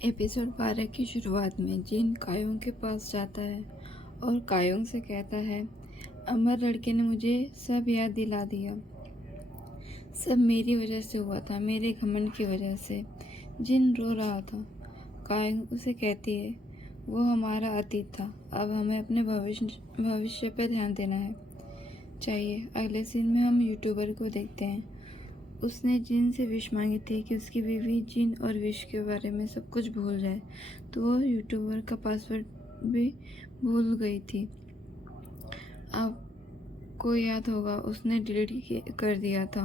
Episode 12 की शुरुआत में जिन कायोंग के पास जाता है और कायोंग से कहता है, अमर लड़के ने मुझे सब याद दिला दिया। सब मेरी वजह से हुआ था, मेरे घमंड की वजह से। जिन रो रहा था। कायोंग उसे कहती है, वो हमारा अतीत था, अब हमें अपने भविष्य पर ध्यान देना है चाहिए। अगले सीन में हम यूट्यूबर को देखते हैं। उसने जिन से विश मांगी थी कि उसकी बीवी जिन और विश के बारे में सब कुछ भूल जाए, तो वो यूट्यूबर का पासवर्ड भी भूल गई थी। आपको याद होगा, उसने डिलीट कर दिया था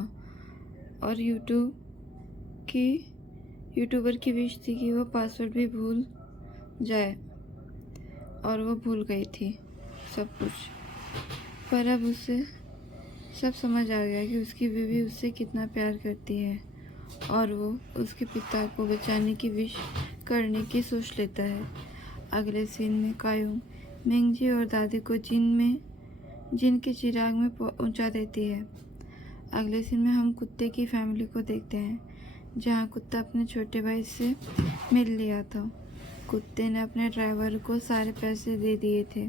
और यूट्यूबर की विश थी कि वो पासवर्ड भी भूल जाए, और वो भूल गई थी सब कुछ। पर अब उसे सब समझ आ गया कि उसकी बीवी उससे कितना प्यार करती है, और वो उसके पिता को बचाने की विश करने की सोच लेता है। अगले सीन में कायोंग मिंगजी और दादी को जिन के चिराग में पहुंचा देती है। अगले सीन में हम कुत्ते की फैमिली को देखते हैं, जहां कुत्ता अपने छोटे भाई से मिल लिया था। कुत्ते ने अपने ड्राइवर को सारे पैसे दे दिए थे,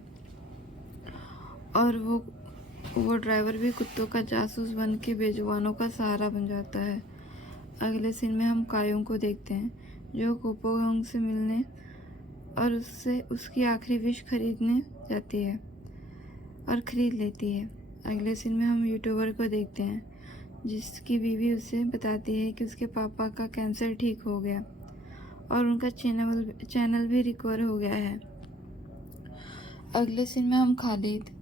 और वो ड्राइवर भी कुत्तों का जासूस बन के बेजुबानों का सहारा बन जाता है। अगले सीन में हम कायोंग को देखते हैं, जो कोपोंग से मिलने और उससे उसकी आखिरी विश खरीदने जाती है और खरीद लेती है। अगले सीन में हम यूट्यूबर को देखते हैं, जिसकी बीवी उसे बताती है कि उसके पापा का कैंसर ठीक हो गया और उनका चैनल भी रिकवर हो गया है। अगले सीन में हम खालिद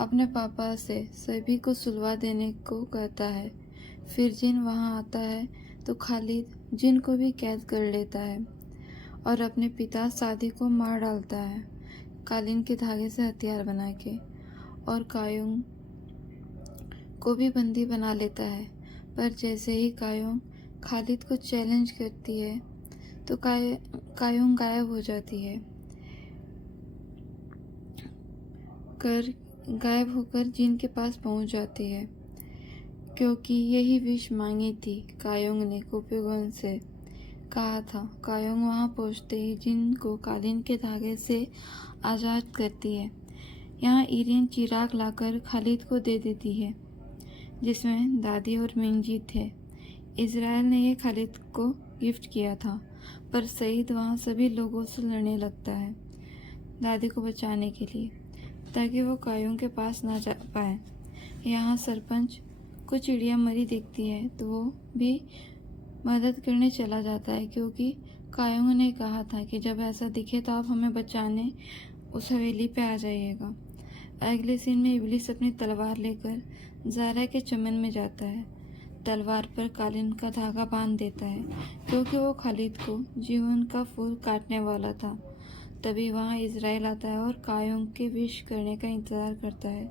अपने पापा से सभी को सुलवा देने को कहता है। फिर जिन वहाँ आता है तो खालिद जिन को भी कैद कर लेता है और अपने पिता सादी को मार डालता है, कालीन के धागे से हथियार बना के, और कायोंग को भी बंदी बना लेता है। पर जैसे ही कायोंग खालिद को चैलेंज करती है तो कायोंग गायब हो जाती है। गायब होकर जिन के पास पहुंच जाती है, क्योंकि यही विश मांगी थी। कायोंग ने कोपेगोन से कहा था। कायोंग वहां पहुंचते ही जिन को कालीन के धागे से आज़ाद करती है। यहाँ इरिन चिराग लाकर खालिद को दे देती है, जिसमें दादी और मिंगजी थे। इज़राइल ने ये खालिद को गिफ्ट किया था, पर सईद वहाँ सभी लोगों से लड़ने लगता है दादी को बचाने के लिए, ताकि वो कायोंग के पास ना जा पाए। यहाँ सरपंच को चिड़िया मरी दिखती है तो वो भी मदद करने चला जाता है, क्योंकि कायोंग ने कहा था कि जब ऐसा दिखे तो आप हमें बचाने उस हवेली पे आ जाइएगा। अगले सीन में इब्लिस अपनी तलवार लेकर ज़ारा के चमन में जाता है। तलवार पर कालीन का धागा बांध देता है, क्योंकि वो खालिद को जीवन का फूल काटने वाला था। तभी वहाँ इज़राइल आता है और कायोंग के विश करने का इंतज़ार करता है,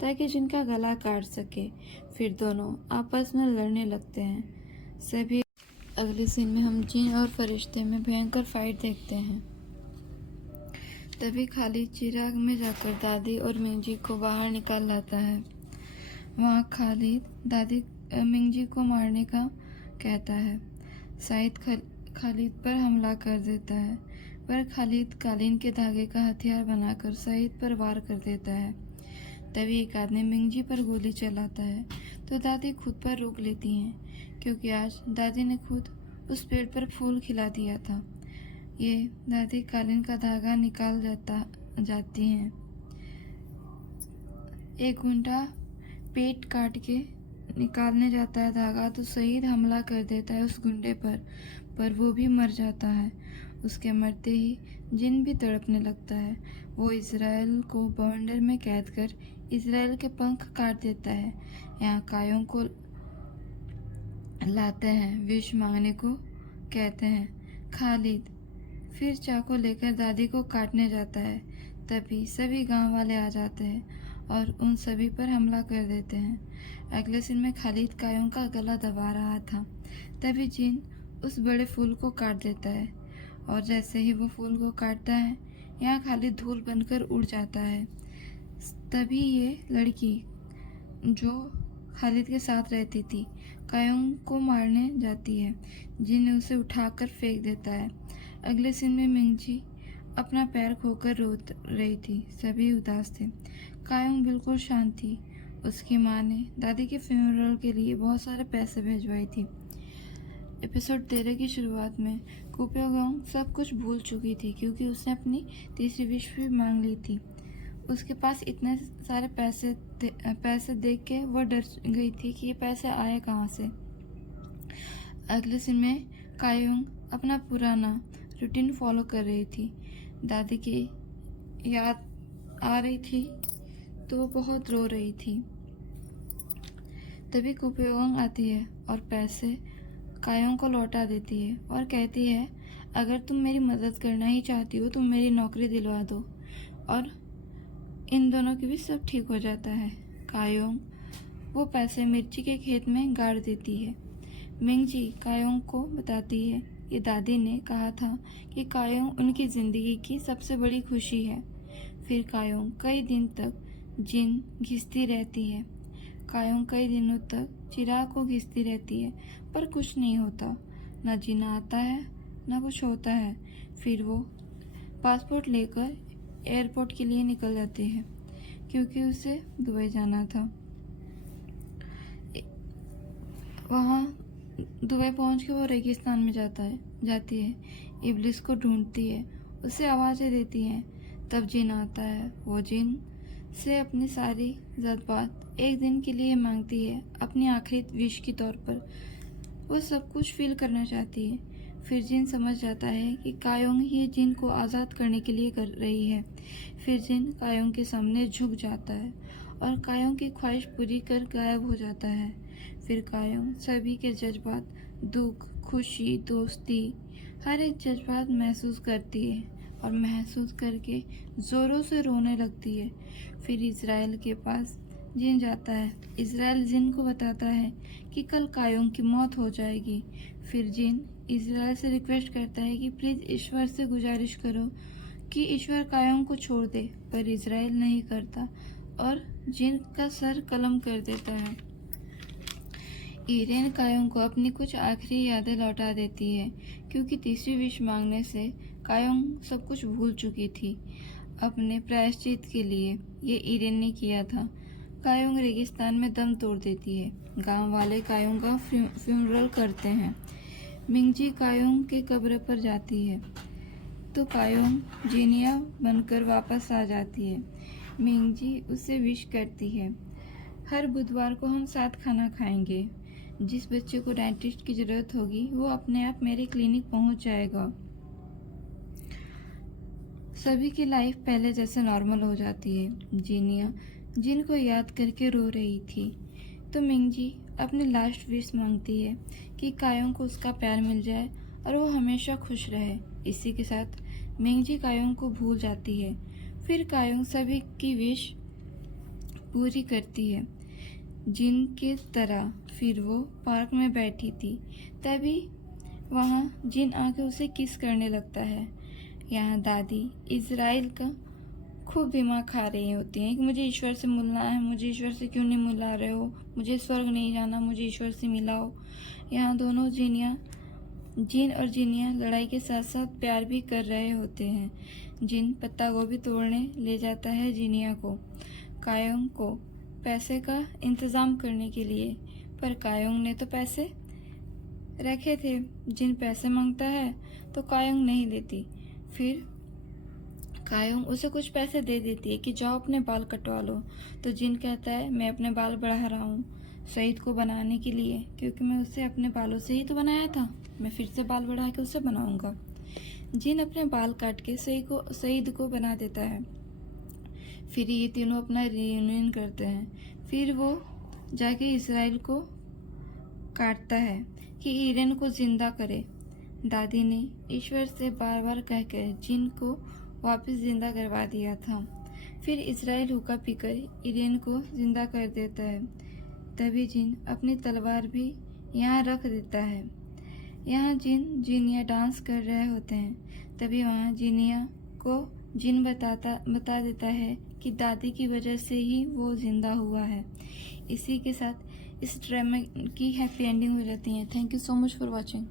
ताकि जिनका गला काट सके। फिर दोनों आपस में लड़ने लगते हैं सभी। अगले सीन में हम जिन और फरिश्ते में भयंकर फाइट देखते हैं। तभी खालिद चिराग में जाकर दादी और मिंगजी को बाहर निकाल लाता है। वहाँ खालिद दादी मिंगजी को मारने का कहता है। साइद खालिद पर हमला कर देता है, पर खालिद कालीन के धागे का हथियार बनाकर सईद पर वार कर देता है। तभी एक आदमी मिंगजी पर गोली चलाता है, तो दादी खुद पर रोक लेती हैं, क्योंकि आज दादी ने खुद उस पेड़ पर फूल खिला दिया था। ये दादी कालीन का धागा निकाल जाती हैं। एक गुंडा पेट काट के निकालने जाता है धागा, तो सईद हमला कर देता है उस गुंडे पर वो भी मर जाता है। उसके मरते ही जिन भी तड़पने लगता है। वो इज़राइल को बवंडर में कैद कर इज़राइल के पंख काट देता है। यहाँ कायोंग को लाते हैं, विश मांगने को कहते हैं। खालिद फिर चाकू लेकर दादी को काटने जाता है। तभी सभी गांव वाले आ जाते हैं और उन सभी पर हमला कर देते हैं। अगले सीन में खालिद कायोंग का गला दबा रहा था। तभी जिन उस बड़े फूल को काट देता है, और जैसे ही वो फूल को काटता है, यहाँ खालिद धूल बनकर उड़ जाता है। तभी ये लड़की जो खालिद के साथ रहती थी, कायोंग को मारने जाती है। जिन उसे उठाकर फेंक देता है। अगले सीन में मिंगजी अपना पैर खोकर रो रही थी। सभी उदास थे। कायोंग बिल्कुल शांत थी। उसकी माँ ने दादी के फ्यूनरल के लिए बहुत सारे पैसे भिजवाई थी। एपिसोड 13 की शुरुआत में कुपेगोंग सब कुछ भूल चुकी थी क्योंकि उसने अपनी तीसरी विश भी मांग ली थी। उसके पास इतने सारे पैसे देख के वह डर गई थी कि ये पैसे आए कहाँ से। अगले सीन में कायोंग अपना पुराना रूटीन फॉलो कर रही थी। दादी की याद आ रही थी तो वो बहुत रो रही थी। तभी कुपेगोंग आती है और पैसे कायोंग को लौटा देती है और कहती है, अगर तुम मेरी मदद करना ही चाहती हो तो मेरी नौकरी दिलवा दो और इन दोनों की भी सब ठीक हो जाता है। कायोंग वो पैसे मिर्ची के खेत में गाड़ देती है। मिंगजी कायोंग को बताती है कि दादी ने कहा था कि कायोंग उनकी ज़िंदगी की सबसे बड़ी खुशी है। फिर कायोंग कई दिन तक जिन घिसती रहती है। कायोंग कई दिनों तक चिराग को घिसती रहती है पर कुछ नहीं होता। न जीना आता है न कुछ होता है। फिर वो पासपोर्ट लेकर एयरपोर्ट के लिए निकल जाती है क्योंकि उसे दुबई जाना था। वहाँ दुबई पहुँच के वो रेगिस्तान में जाती है। इब्लिस को ढूंढती है, उसे आवाज़ें देती हैं। तब जिन आता है। वो जिन से अपनी सारी जज्बात एक दिन के लिए मांगती है, अपनी आखिरी विश के तौर पर। वो सब कुछ फील करना चाहती है। फिर जिन समझ जाता है कि कायोंग ही जिन को आज़ाद करने के लिए कर रही है। फिर जिन कायोंग के सामने झुक जाता है और कायोंग की ख्वाहिश पूरी कर गायब हो जाता है। फिर कायोंग सभी के जज्बात, दुख, खुशी, दोस्ती, हर एक जज्बात महसूस करती है और महसूस करके ज़ोरों से रोने लगती है। फिर इज़राइल के पास जिन जाता है। इज़राइल जिन को बताता है कि कल कायोंग की मौत हो जाएगी। फिर जिन इज़राइल से रिक्वेस्ट करता है कि प्लीज़ ईश्वर से गुजारिश करो कि ईश्वर कायोंग को छोड़ दे, पर इज़राइल नहीं करता और जिन का सर कलम कर देता है। ईरेन कायोंग को अपनी कुछ आखिरी यादें लौटा देती है क्योंकि तीसरी विश मांगने से कायोंग सब कुछ भूल चुकी थी। अपने प्रायश्चित के लिए ये ईरेन ने किया था। कायोंग रेगिस्तान में दम तोड़ देती है। गांव वाले कायोंग का फ्यूनरल करते हैं। मिंगजी कायोंग के कब्र पर जाती है तो कायोंग जीनिया बनकर वापस आ जाती है। मिंगजी उसे विश करती है, हर बुधवार को हम साथ खाना खाएंगे। जिस बच्चे को डेंटिस्ट की ज़रूरत होगी वो अपने आप मेरे क्लिनिक पहुंच जाएगा। सभी की लाइफ पहले जैसे नॉर्मल हो जाती है। जीनिया जिन को याद करके रो रही थी तो मिंगजी अपनी लास्ट विश मांगती है कि कायोंग को उसका प्यार मिल जाए और वो हमेशा खुश रहे। इसी के साथ मिंगजी कायोंग को भूल जाती है। फिर कायोंग सभी की विश पूरी करती है जिन की तरह। फिर वो पार्क में बैठी थी, तभी वहाँ जिन आके उसे किस करने लगता है। यहाँ दादी इज़राइल का खूब दिमाग खा रही होती हैं कि मुझे ईश्वर से मिलना है, मुझे ईश्वर से क्यों नहीं मिला रहे हो, मुझे स्वर्ग नहीं जाना, मुझे ईश्वर से मिलाओ। यहाँ दोनों जिन और जीनिया लड़ाई के साथ साथ प्यार भी कर रहे होते हैं। जिन पत्ता गोभी तोड़ने ले जाता है जीनिया को कायोंग को पैसे का इंतज़ाम करने के लिए, पर कायोंग ने तो पैसे रखे थे। जिन पैसे मांगता है तो कायोंग नहीं देती। फिर कायोंग उसे कुछ पैसे दे देती है कि जाओ अपने बाल कटवा लो। तो जिन कहता है, मैं अपने बाल बढ़ा रहा हूँ सईद को बनाने के लिए, क्योंकि मैं उसे अपने बालों से ही तो बनाया था, मैं फिर से बाल बढ़ा के उसे बनाऊंगा। जिन अपने बाल काट के सईद को बना देता है। फिर ये तीनों अपना रियूनियन करते हैं। फिर वो जाके इज़राइल को काटता है कि ईरेन को जिंदा करे। दादी ने ईश्वर से बार बार कहकर जिन को वापस जिंदा करवा दिया था। फिर इज़राइल हुक्का पीकर ईरेन को जिंदा कर देता है। तभी जिन अपनी तलवार भी यहाँ रख देता है। यहाँ जीनिया डांस कर रहे होते हैं। तभी वहाँ जीनिया को जिन बता देता है कि दादी की वजह से ही वो जिंदा हुआ है। इसी के साथ इस ड्रामा की हैप्पी एंडिंग हो जाती है। Thank you so much for watching.